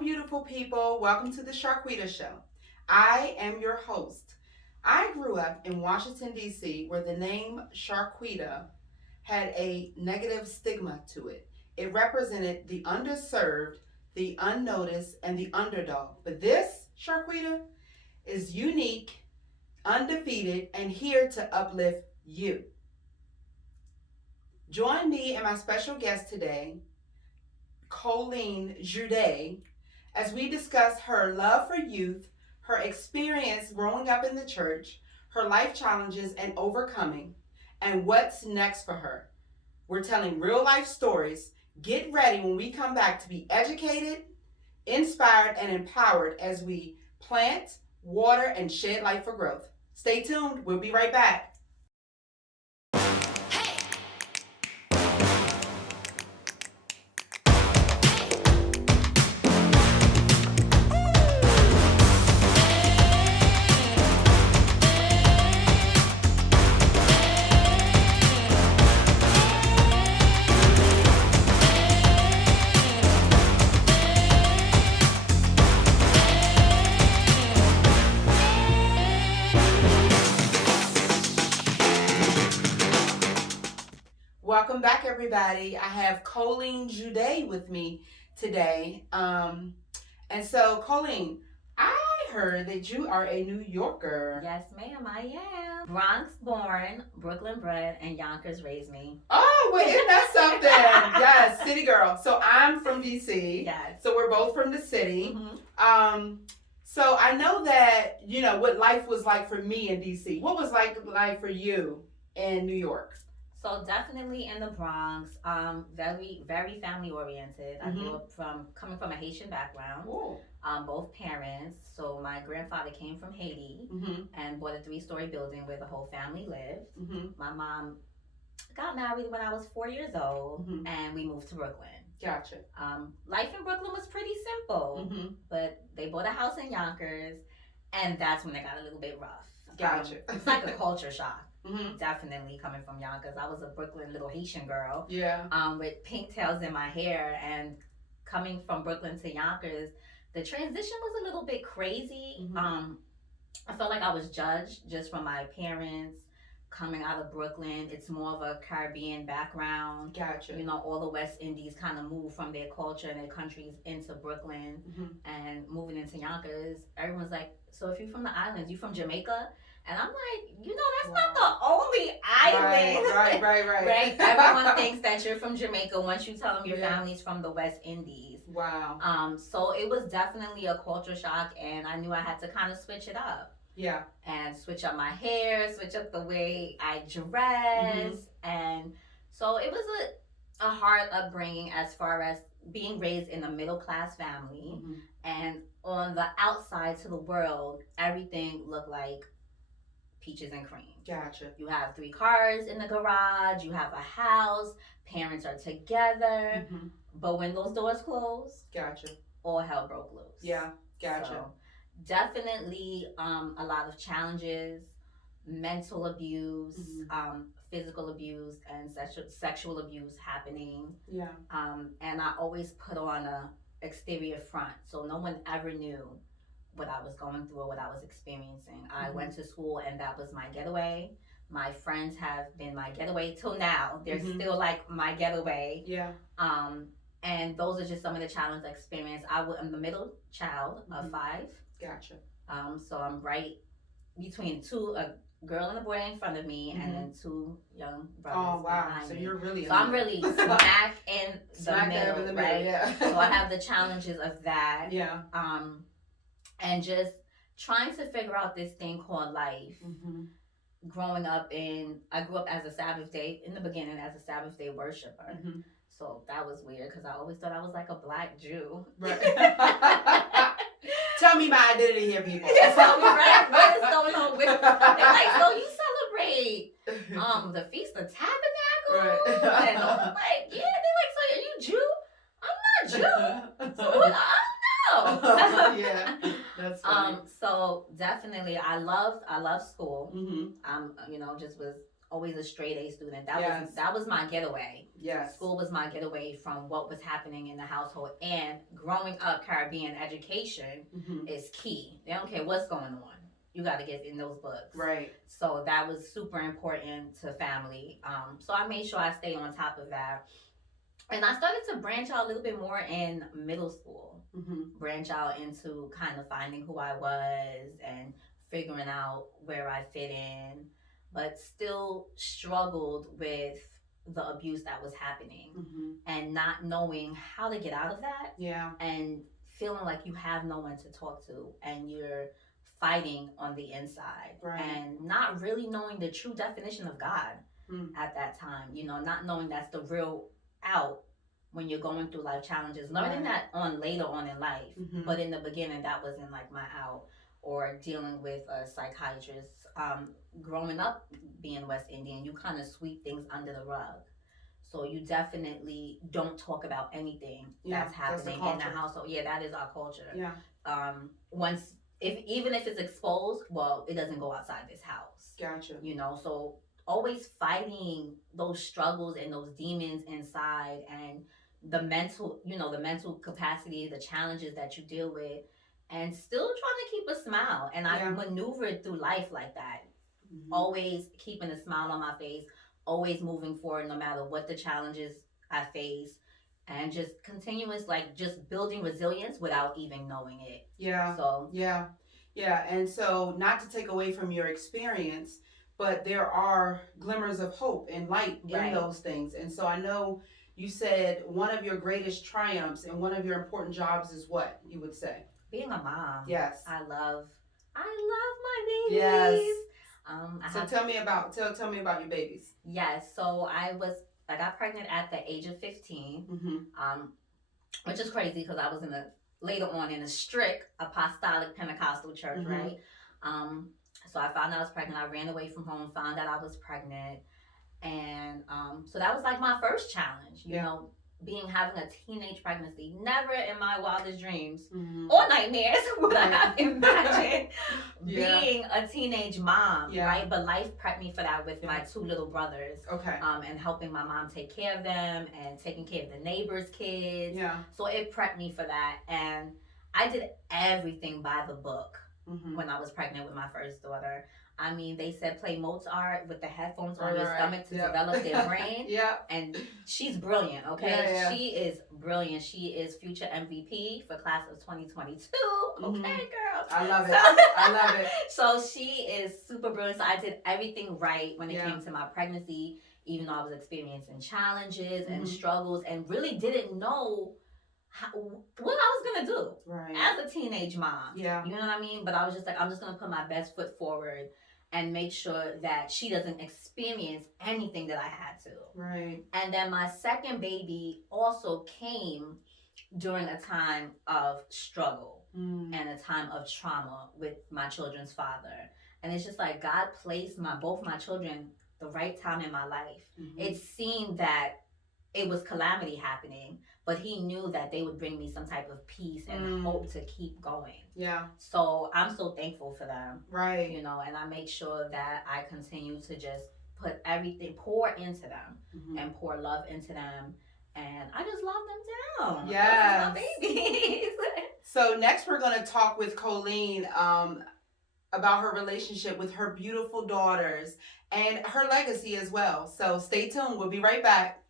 beautiful people. Welcome to the Sharquita Show. I am your host. I grew up in Washington, D.C., where the name Sharquita had a negative stigma to it. It represented the underserved, the unnoticed, and the underdog. But this Sharquita is unique, undefeated, and here to uplift you. Join me and my special guest today, Coleene Jeudy, as we discuss her love for youth, her experience growing up in the church, her life challenges and overcoming, and what's next for her. We're telling real life stories. Get ready when we come back to be educated, inspired, and empowered as we plant, water, and shed light for growth. Stay tuned. We'll be right back. Welcome back, everybody. I have Coleene Jeudy with me today. And so, Coleene, I heard that you are a New Yorker. Yes, ma'am, I am. Bronx born, Brooklyn bred, and Yonkers raised me. Oh, wait, isn't that something? Yes, city girl. So I'm from DC. Yes. So we're both from the city. Mm-hmm. So I know that, what life was like for me in DC. What was like for you in New York? So definitely in the Bronx, very, very family oriented. I grew up coming from a Haitian background. Both parents. So my grandfather came from Haiti and bought a 3-story building where the whole family lived. My mom got married when I was 4 years old, and we moved to Brooklyn. Gotcha. Life in Brooklyn was pretty simple, but they bought a house in Yonkers, and that's when it got a little bit rough. Gotcha. It's like a culture shock. Definitely coming from Yonkers. I was a Brooklyn little Haitian girl. Yeah. With pigtails in my hair, and coming from Brooklyn to Yonkers, the transition was a little bit crazy. I felt like I was judged just from my parents coming out of Brooklyn. It's more of a Caribbean background. Gotcha. All the West Indies kind of moved from their culture and their countries into Brooklyn, and moving into Yonkers. Everyone's like, so if you're from the islands, you from Jamaica? And I'm like, that's not the only island. Right. Right? Everyone thinks that you're from Jamaica once you tell them your family's from the West Indies. Wow. So it was definitely a culture shock, and I knew I had to kind of switch it up. Yeah. And switch up my hair, switch up the way I dress. And so it was a hard upbringing as far as being raised in a middle class family. And on the outside to the world, everything looked like peaches and cream. Gotcha. You have 3 cars in the garage, you have a house, parents are together, but when those doors close, gotcha, all hell broke loose. Yeah, gotcha. So, definitely a lot of challenges, mental abuse, physical abuse, and sexual abuse happening. Yeah. And I always put on a exterior front, so no one ever knew what I was going through or what I was experiencing. I went to school, and that was my getaway. My friends have been my getaway till now. They're still like my getaway. Yeah. And those are just some of the challenges I experienced. I'm the middle child of 5. Gotcha. So I'm right between a girl and a boy in front of me, and then 2 young brothers behind me. So you're really so I'm really smack in the middle, right? Yeah. So I have the challenges of that. Yeah. And just trying to figure out this thing called life. Growing up I grew up as a Sabbath day, in the beginning as a Sabbath day worshiper. So that was weird because I always thought I was like a Black Jew. Right. Tell me my identity here, people. Tell me, right? What is going on with it? They're like, so you celebrate the Feast of Tabernacle? Right. And I'm like, yeah. They're like, so are you Jew? I'm not Jew. So what? I don't know. Yeah, that's funny. So definitely, I love school. Mm-hmm. Just was always a straight A student. That was my getaway. Yes. School was my getaway from what was happening in the household. And growing up, Caribbean education is key. They don't care what's going on. You got to get in those books. Right. So that was super important to family. So I made sure I stayed on top of that. And I started to branch out a little bit more in middle school. Branch out into kind of finding who I was and figuring out where I fit in, but still struggled with the abuse that was happening and not knowing how to get out of that. Yeah. And feeling like you have no one to talk to and you're fighting on the inside. Right. And not really knowing the true definition of God at that time. You know, not knowing that's the real out when you're going through life challenges. Learning that on later on in life. But in the beginning, that wasn't like my out. Or dealing with a psychiatrist. Growing up being West Indian, you kind of sweep things under the rug. So you definitely don't talk about anything that's happening in the household. Yeah, that is our culture. Yeah. Even if it's exposed, well, it doesn't go outside this house. Gotcha. You know, so always fighting those struggles and those demons inside and the mental capacity, the challenges that you deal with. And still trying to keep a smile. And I maneuvered through life like that. Always keeping a smile on my face. Always moving forward no matter what the challenges I face. And just continuous, just building resilience without even knowing it. Yeah. So. Yeah. Yeah. And so not to take away from your experience, but there are glimmers of hope and light in those things. And so I know you said one of your greatest triumphs and one of your important jobs is what you would say? Being a mom. Yes. I love my babies. Yes. Tell me about your babies. Yes. So I got pregnant at the age of 15. Which is crazy because I was later on in a strict apostolic Pentecostal church, right? So I found out I was pregnant. I ran away from home, found out I was pregnant. And so that was like my first challenge, you know, having a teenage pregnancy. Never in my wildest dreams or nightmares would I have imagined being a teenage mom, right? But life prepped me for that with my two little brothers. Okay. And helping my mom take care of them and taking care of the neighbors' kids. Yeah. So it prepped me for that. And I did everything by the book when I was pregnant with my first daughter. I mean, they said play Mozart with the headphones on your stomach to develop their brain. And she's brilliant, okay? She is brilliant. She is future MVP for class of 2022. Okay, girl. I love it. So she is super brilliant. So I did everything right when it came to my pregnancy, even though I was experiencing challenges and struggles and really didn't know what I was going to do as a teenage mom. Yeah. You know what I mean? But I was just like, I'm just going to put my best foot forward and make sure that she doesn't experience anything that I had to. Right. And then my second baby also came during a time of struggle and a time of trauma with my children's father. And it's just like God placed both my children the right time in my life. It seemed that it was calamity happening, but he knew that they would bring me some type of peace and hope to keep going. Yeah. So I'm so thankful for them. Right. You know, and I make sure that I continue to just pour into them and pour love into them. And I just love them down. Yeah. My babies. So next we're going to talk with Coleene about her relationship with her beautiful daughters and her legacy as well. So stay tuned. We'll be right back.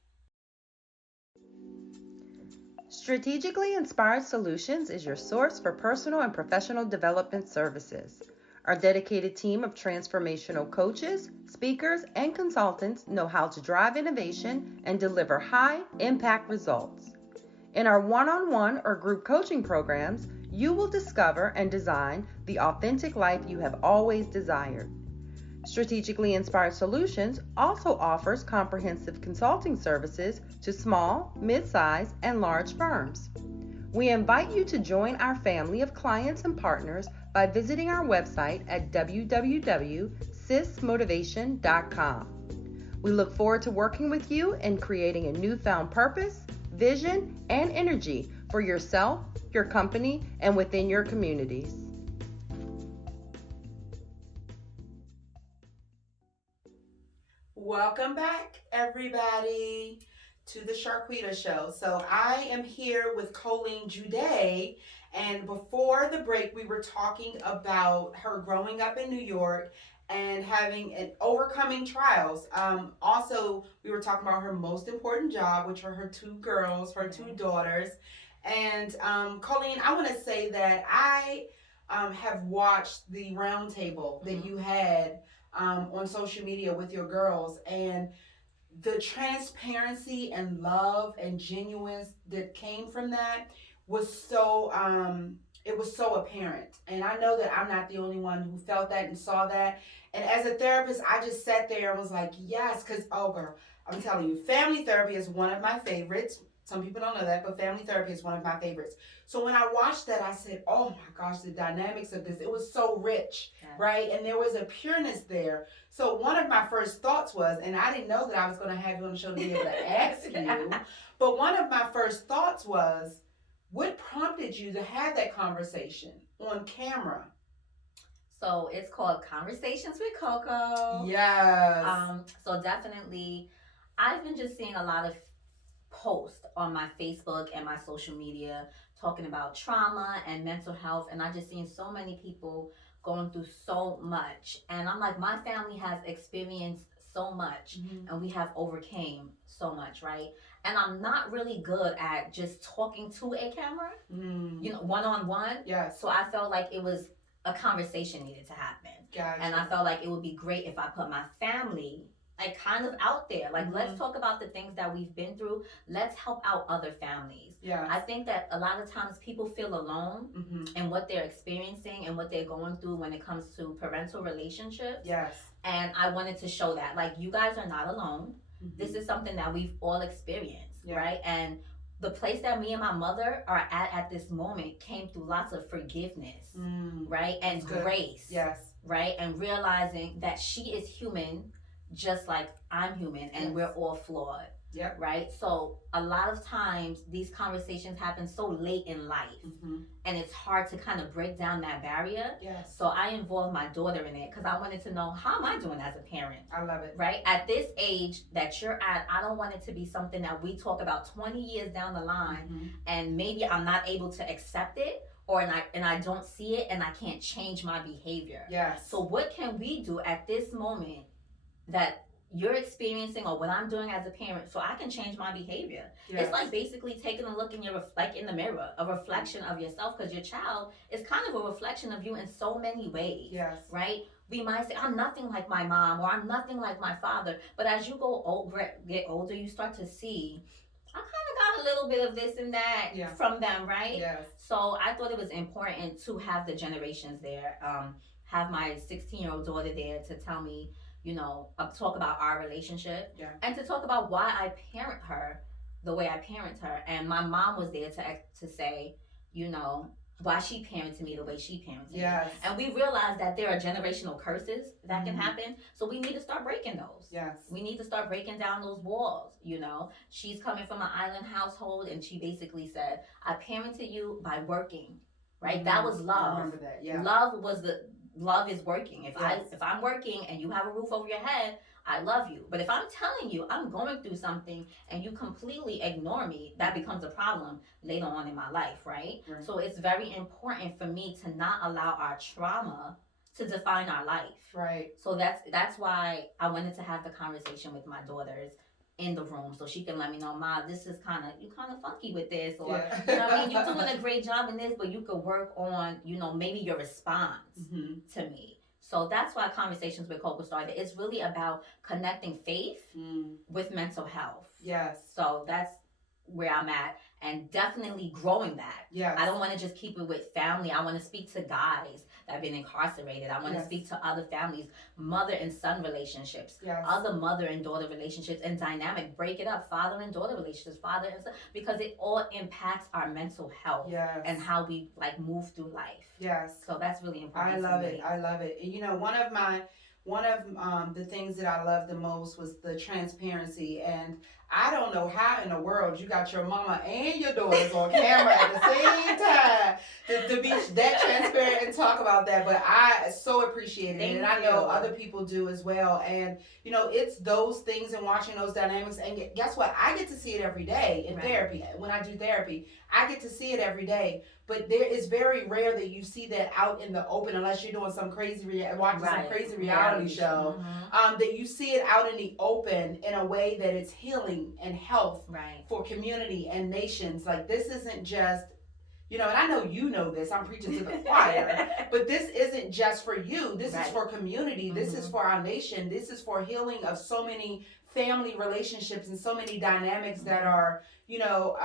Strategically Inspired Solutions is your source for personal and professional development services. Our dedicated team of transformational coaches, speakers, and consultants know how to drive innovation and deliver high-impact results. In our one-on-one or group coaching programs, you will discover and design the authentic life you have always desired. Strategically Inspired Solutions also offers comprehensive consulting services to small, mid-size, and large firms. We invite you to join our family of clients and partners by visiting our website at www.sismotivation.com. We look forward to working with you in creating a newfound purpose, vision, and energy for yourself, your company, and within your communities. Welcome back, everybody, to the Sharquita Show. So I am here with Coleene Jeudy, and before the break, we were talking about her growing up in New York and having and overcoming trials. Also, we were talking about her most important job, which are her two girls, her two daughters. And Coleene, I want to say that I have watched the roundtable that you had on social media with your girls, and the transparency and love and genuineness that came from that was so it was so apparent. And I know that I'm not the only one who felt that and saw that. And as a therapist, I just sat there and was like, yes, because oh girl, I'm telling you, family therapy is one of my favorites. Some people don't know that, but family therapy is one of my favorites. So when I watched that, I said, oh my gosh, the dynamics of this, it was so rich, right? And there was a pureness there. So one of my first thoughts was, and I didn't know that I was going to have you on the show to be able to ask you, but one of my first thoughts was, what prompted you to have that conversation on camera? So it's called Conversations with Coco. Yes. So definitely, I've been just seeing a lot of posts on my Facebook and my social media talking about trauma and mental health, and I just seen so many people going through so much, and I'm like, my family has experienced so much, and we have overcame so much, right? And I'm not really good at just talking to a camera, you know, one-on-one. Yes. So I felt like it was a conversation needed to happen. Gotcha. And I felt like it would be great if I put my family like kind of out there. Like, let's talk about the things that we've been through. Let's help out other families. Yeah. I think that a lot of times people feel alone in what they're experiencing and what they're going through when it comes to parental relationships. Yes. And I wanted to show that, like, you guys are not alone. This is something that we've all experienced, right? And the place that me and my mother are at this moment came through lots of forgiveness, right? And grace, right? And realizing that she is human just like I'm human, and we're all flawed. Right? So a lot of times these conversations happen so late in life, and it's hard to kind of break down that barrier. So I involved my daughter in it because I wanted to know, how am I doing as a parent? I love it. Right? At this age that you're at, I don't want it to be something that we talk about 20 years down the line, and maybe I'm not able to accept it, or and I don't see it, and I can't change my behavior. So what can we do at this moment that you're experiencing, or what I'm doing as a parent, so I can change my behavior? It's like basically taking a look in your in the mirror, a reflection of yourself, because your child is kind of a reflection of you in so many ways. Right? We might say, I'm nothing like my mom, or I'm nothing like my father, but as you get older, you start to see, I kind of got a little bit of this and that from them, right? So I thought it was important to have the generations there, have my 16-year-old daughter there to tell me, you know, talk about our relationship, and to talk about why I parent her the way I parent her. And my mom was there to say, you know, why she parented me the way she parented me. And we realized that there are generational curses that can happen, so we need to start breaking those. We need to start breaking down those walls. You know, she's coming from an island household, and she basically said, I parented you by working, right? That was love. I remember that. Love is working. If I'm working and you have a roof over your head, I love you. But if I'm telling you I'm going through something and you completely ignore me, that becomes a problem later on in my life, right? So it's very important for me to not allow our trauma to define our life. So that's why I wanted to have the conversation with my daughters in the room, so she can let me know, Ma, this is you kind of funky with this, or you know what I mean, you're doing a great job in this, but you could work on, you know, maybe your response to me. So that's why Conversations with Coco started. It's really about connecting faith with mental health. So that's where I'm at, and definitely growing that. I don't want to just keep it with family. I want to speak to guys that have been incarcerated. I want to speak to other families, mother and son relationships, other mother and daughter relationships, and dynamic, break it up, father and daughter relationships, father and son, because it all impacts our mental health and how we like move through life. So that's really important. I love it. And you know, one one of the things that I loved the most was the transparency. And I don't know how in the world you got your mama and your daughters on camera at the same time to be that transparent and talk about that. But I so appreciate it. And I know other people do as well. And, you know, it's those things and watching those dynamics. And guess what? I get to see it every day in therapy. When I do therapy, I get to see it every day. But there is very rare that you see that out in the open unless you're doing some crazy, watching some crazy reality show. That you see it out in the open in a way that it's healing and health for community and nations. Like, this isn't just, you know, and I know you know this, I'm preaching to the choir, but this isn't just for you. This is for community. This is for our nation. This is for healing of so many family relationships and so many dynamics that are, you know,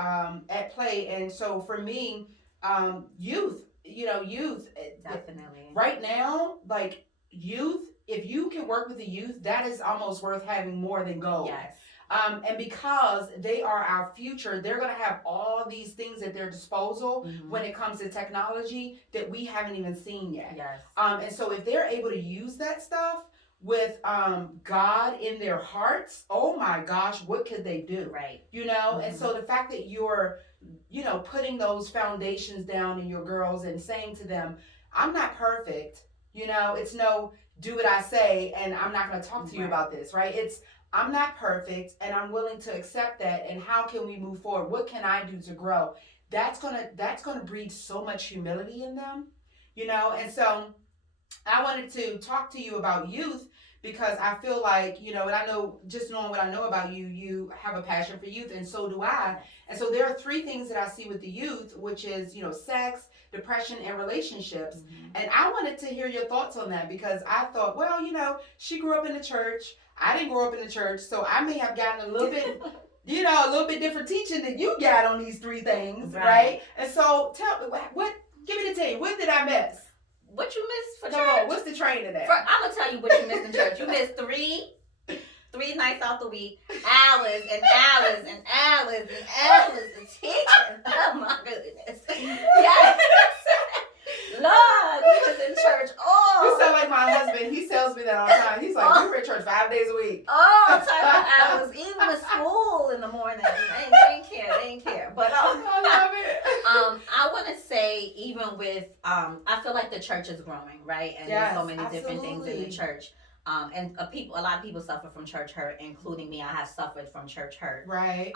at play. And so for me, youth, definitely right now, like youth, if you can work with the youth, that is almost worth having more than gold. Yes. And because they are our future, they're going to have all these things at their disposal when it comes to technology that we haven't even seen yet. Yes. And so if they're able to use that stuff with God in their hearts, oh my gosh, what could they do? Right. You know, and so the fact that you're, you know, putting those foundations down in your girls and saying to them, I'm not perfect, you know, it's no do what I say and I'm not going to talk to you about this, right? It's I'm not perfect and I'm willing to accept that, and how can we move forward? What can I do to grow? That's gonna breed so much humility in them, you know. And so I wanted to talk to you about youth because I feel like, you know, and I know, just knowing what I know about you, you have a passion for youth, and so do I. And so there are 3 things that I see with the youth, which is, you know, sex, depression, and relationships. And I wanted to hear your thoughts on that because I thought, well, you know, she grew up in the church. I didn't grow up in the church, so I may have gotten a little bit, you know, a little bit different teaching than you got on these 3 things, right? And so tell me, give me the tape. What did I miss? What you missed for Come church? on, what's the train of that? I'm going to tell you what you missed in church. You missed 3 nights out the week, hours and hours and hours and hours of teaching. Oh my goodness. Yes. Lord, we was in church. You sound like my husband. He tells me that all the time. He's like, we were in church 5 days a week. All type of hours, even with school in the morning. They didn't care. But I love it. I want to say, even with, I feel like the church is growing, right? And there's so many different things in the church. And a lot of people suffer from church hurt, including me. I have suffered from church hurt. Right.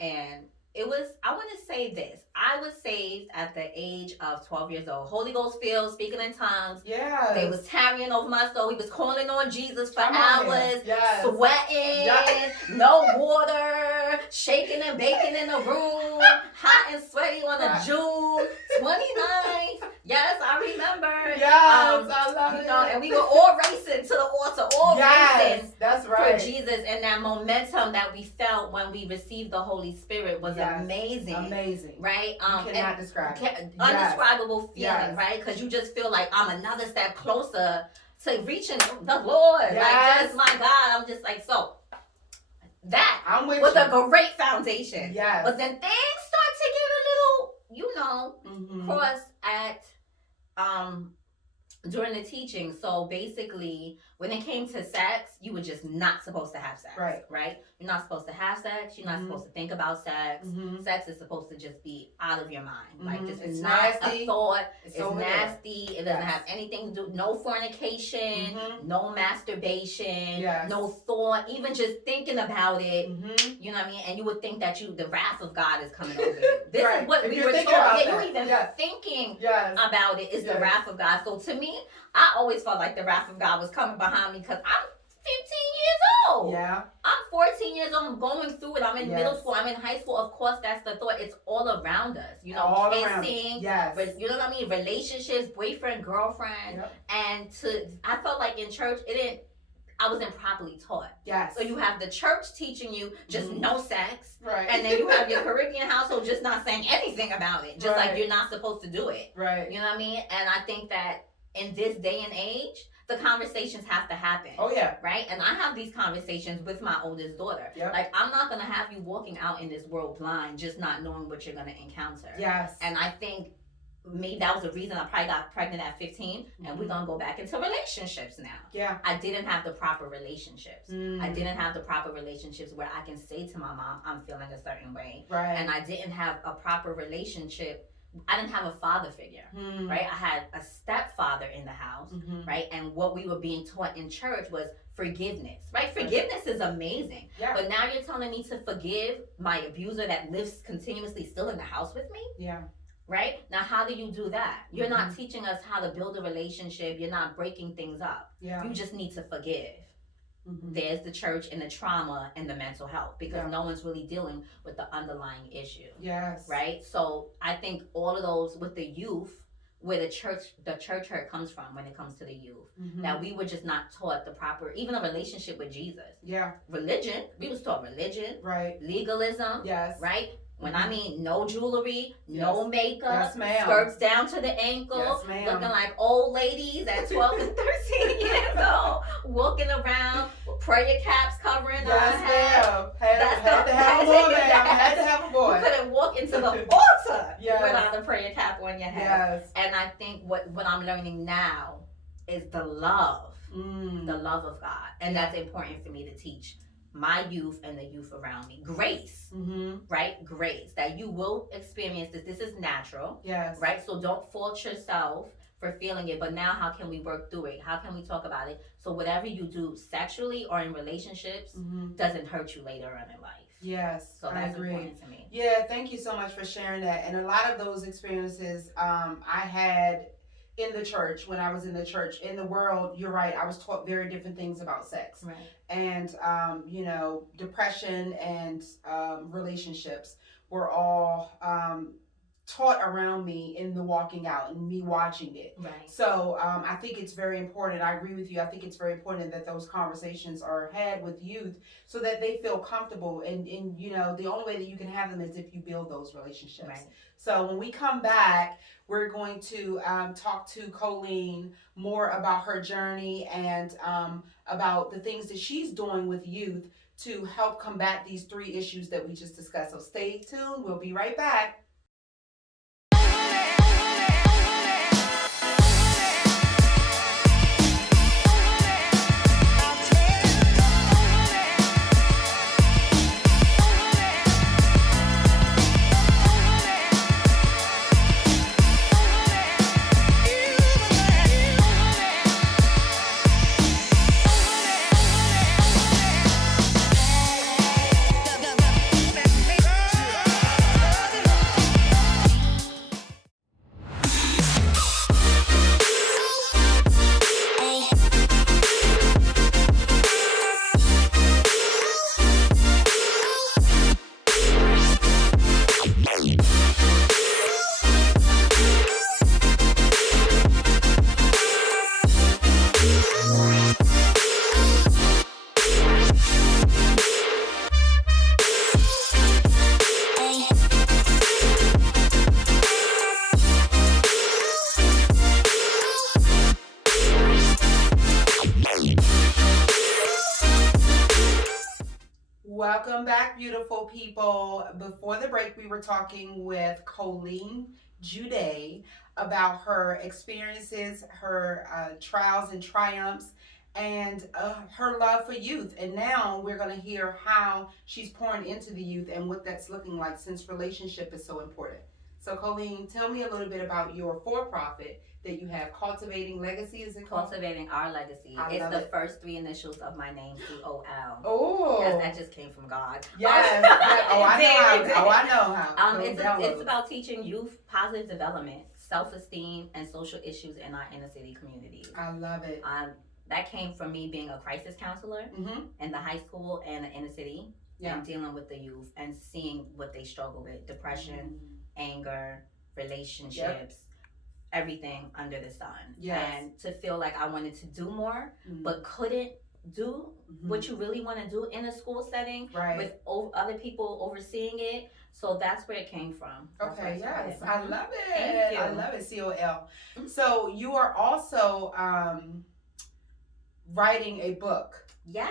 And it was, I want to say this. I was saved at the age of 12 years old. Holy Ghost filled, speaking in tongues. Yeah. They was tarrying over my soul. We was calling on Jesus for hours, sweating, no water, shaking and baking in the room, hot and sweaty on a June 29th. Yes, I remember. Yes, I love it. And we were all racing to the altar, racing that's right. for Jesus. And that momentum that we felt when we received the Holy Spirit was amazing. Amazing. Right? You cannot describe it. Undescribable feeling, right? Because you just feel like I'm another step closer to reaching the Lord. Like, just my God, I'm just like, so that was a great foundation. Yes. But then things start to get a little, cross at during the teaching. So basically, when it came to sex, you were just not supposed to have sex. Right? You're not supposed to have sex. You're not supposed to think about sex. Sex is supposed to just be out of your mind. Like, just it's not nasty. A thought. It's nasty. It doesn't have anything to do. No fornication. No masturbation. No thought. Even just thinking about it. You know what I mean? And you would think that the wrath of God is coming over you. This is what we were taught. You even thinking about it is the wrath of God. So to me, I always felt like the wrath of God was coming behind me because I'm 15 years old. Yeah. I'm 14 years old. I'm going through it. I'm in middle school. I'm in high school. Of course, that's the thought. It's all around us. You know, all kissing. You know what I mean? Relationships, boyfriend, girlfriend. And I felt like in church, I wasn't properly taught. Yes. So you have the church teaching you just no sex. Right. And then you have your Caribbean household just not saying anything about it. Just like you're not supposed to do it. Right. You know what I mean? And I think that in this day and age, the conversations have to happen. Oh, yeah. Right? And I have these conversations with my oldest daughter. Yep. Like, I'm not going to have you walking out in this world blind, just not knowing what you're going to encounter. Yes. And I think maybe that was the reason I probably got pregnant at 15, and we're gonna go back into relationships now. Yeah. I didn't have the proper relationships. I didn't have the proper relationships where I can say to my mom, I'm feeling a certain way. Right. And I didn't have a proper relationship. I didn't have a father figure, right? I had a stepfather in the house, right? And what we were being taught in church was forgiveness, right? Forgiveness is amazing. Yeah. But now you're telling me to forgive my abuser that lives continuously still in the house with me? Yeah. Right? Now, how do you do that? You're not teaching us how to build a relationship. You're not breaking things up. Yeah. You just need to forgive. There's the church and the trauma and the mental health, because no one's really dealing with the underlying issue. Yes. Right? So I think all of those with the youth, where the church hurt comes from when it comes to the youth, that we were just not taught the proper, even a relationship with Jesus. Yeah. Religion, we was taught religion. Right. Legalism. Yes. Right? When I mean no jewelry, no makeup, skirts down to the ankle, looking like old ladies at 12 and 13 years old, walking around with prayer caps covering our head. Had to have a boy, man. Had to have a boy. You couldn't walk into the altar without a prayer cap on your head. Yes. And I think what I'm learning now is the love of God. And that's important for me to teach my youth and the youth around me. Grace, right? Grace, that you will experience this. This is natural, yes, right? So don't fault yourself for feeling it, but now how can we work through it? How can we talk about it? So whatever you do sexually or in relationships doesn't hurt you later on in life. Yes, so that's important to me. Yeah, thank you so much for sharing that. And a lot of those experiences I had in the church, when I was in the church. In the world, you're right, I was taught very different things about sex. Right. And, depression and relationships were all taught around me in the walking out and me watching it. Right. So I think it's very important. I agree with you. I think it's very important that those conversations are had with youth so that they feel comfortable. And the only way that you can have them is if you build those relationships. Right. So when we come back, we're going to talk to Coleene more about her journey and about the things that she's doing with youth to help combat these 3 issues that we just discussed. So stay tuned. We'll be right back. Welcome back, beautiful people. Before the break, we were talking with Coleene Jeudy about her experiences, her trials and triumphs, and her love for youth. And now we're going to hear how she's pouring into the youth and what that's looking like, since relationship is so important. So Coleene, tell me a little bit about your for-profit that you have, Cultivating Legacy, is it called? Cultivating Our Legacy. It's the first 3 initials of my name, C-O-L. Oh. Yes, that just came from God. Yes. I know how. It's about teaching youth positive development, self-esteem, and social issues in our inner city communities. I love it. That came from me being a crisis counselor in the high school and the inner city, and dealing with the youth and seeing what they struggle with: depression, anger, relationships, everything under the sun. Yes. And to feel like I wanted to do more, but couldn't do what you really want to do in a school setting with other people overseeing it. So that's where it came from. Okay, yes. I love it. Thank you. I love it, C-O-L. So you are also writing a book. Yes,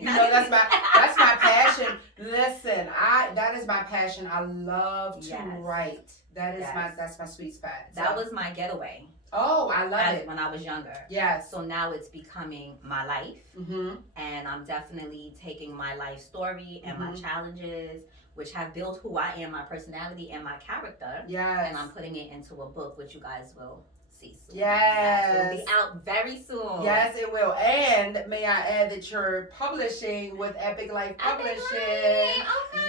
You know, that's my passion. Listen, that is my passion. I love to write. That's my sweet spot. That was my getaway. Oh, I love it. When I was younger. Yes. So now it's becoming my life. Mm-hmm. And I'm definitely taking my life story and my challenges, which have built who I am, my personality and my character. Yes. And I'm putting it into a book, which you guys will see soon. Yes. It'll be out very soon. Yes, it will. And may I add that you're publishing with Epic Life Publishing. Okay.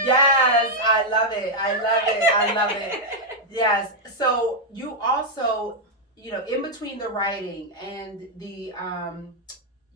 Yes, I love it. I love it. Yes. So you also, you know, in between the writing and the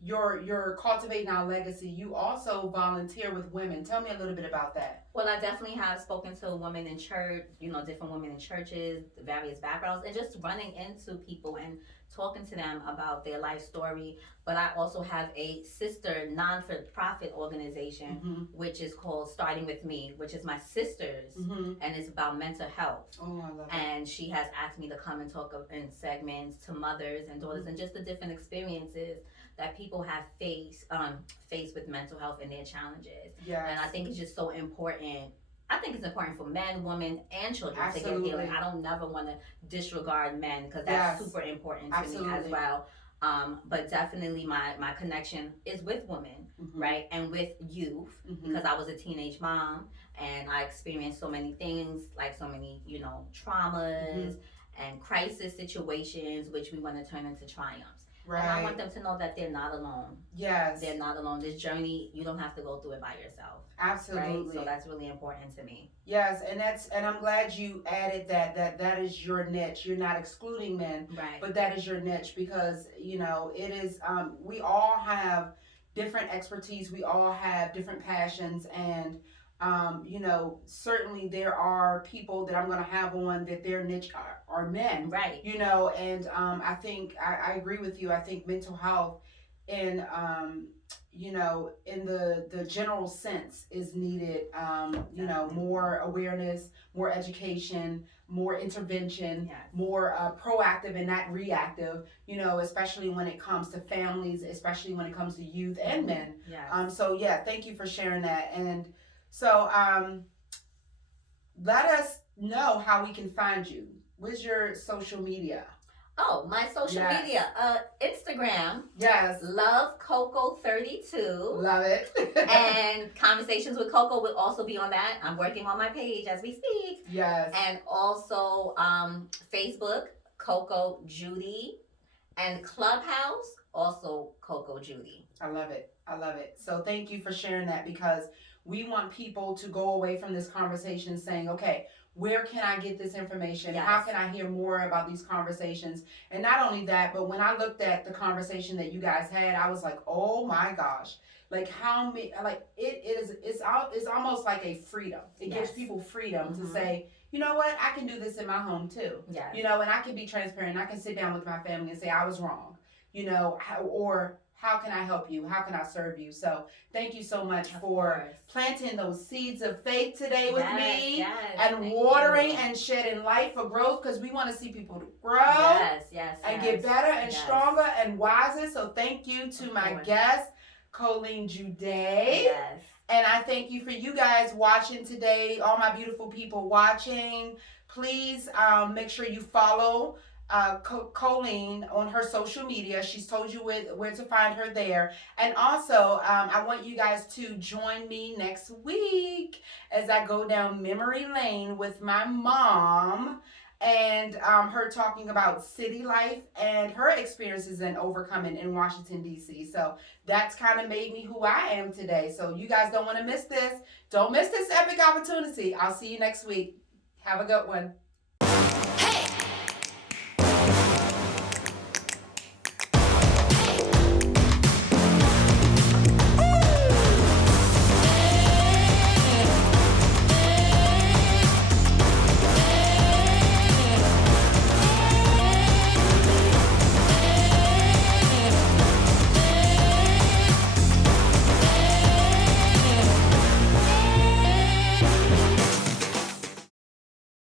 your cultivating our legacy, you also volunteer with women. Tell me a little bit about that. Well, I definitely have spoken to women in church, you know, different women in churches, various backgrounds, and just running into people and talking to them about their life story. But I also have a sister non-for-profit organization, which is called Starting With Me, which is my sister's, and it's about mental health. Oh, I love it. And she has asked me to come and talk in segments to mothers and daughters and just the different experiences that people have faced with mental health and their challenges. Yes. And I think it's just so important. I think it's important for men, women, and children Absolutely. to get healing. I don't never want to disregard men because that's super important to me as well. But definitely my connection is with women, right? And with youth, because I was a teenage mom and I experienced so many things, like so many, you know, traumas and crisis situations, which we want to turn into triumphs. Right. And I want them to know that they're not alone. Yes. They're not alone. This journey, you don't have to go through it by yourself. Absolutely. Right? So that's really important to me. Yes, and I'm glad you added that is your niche. You're not excluding men, right? But that is your niche because, you know, it is we all have different expertise. We all have different passions, and you know, certainly there are people that I'm going to have on that their niche are men, right? You know, and I think I agree with you. I think mental health and you know, in the general sense is needed. You know, more awareness, more education, more intervention, more proactive and not reactive, you know, especially when it comes to families, especially when it comes to youth and men. So yeah, thank you for sharing that. And so let us know how we can find you. What's your social media? Oh, my social media. Instagram. Yes. Love Coco 32. Love it. And Conversations with Coco will also be on that. I'm working on my page as we speak. Yes. And also Facebook, Coco Jeudy. And Clubhouse, also Coco Jeudy. I love it. I love it. So thank you for sharing that, because we want people to go away from this conversation saying, okay, where can I get this information? Yes. How can I hear more about these conversations? And not only that, but when I looked at the conversation that you guys had, I was like, oh my gosh, like how many, like it's almost like a freedom. It gives people freedom to say, you know what, I can do this in my home too. Yes. You know, and I can be transparent. I can sit down with my family and say I was wrong, you know, how can I help you? How can I serve you? So thank you so much for planting those seeds of faith today with me and watering and shedding light for growth, because we want to see people grow and get better and stronger and wiser. So thank you to my guest, Coleene Jeudy. Yes. And I thank you for you guys watching today, all my beautiful people watching. Please make sure you follow Coleene on her social media. She's told you where to find her there. And also, I want you guys to join me next week as I go down memory lane with my mom and her talking about city life and her experiences in overcoming in Washington, D.C. So that's kind of made me who I am today. So you guys don't want to miss this. Don't miss this epic opportunity. I'll see you next week. Have a good one.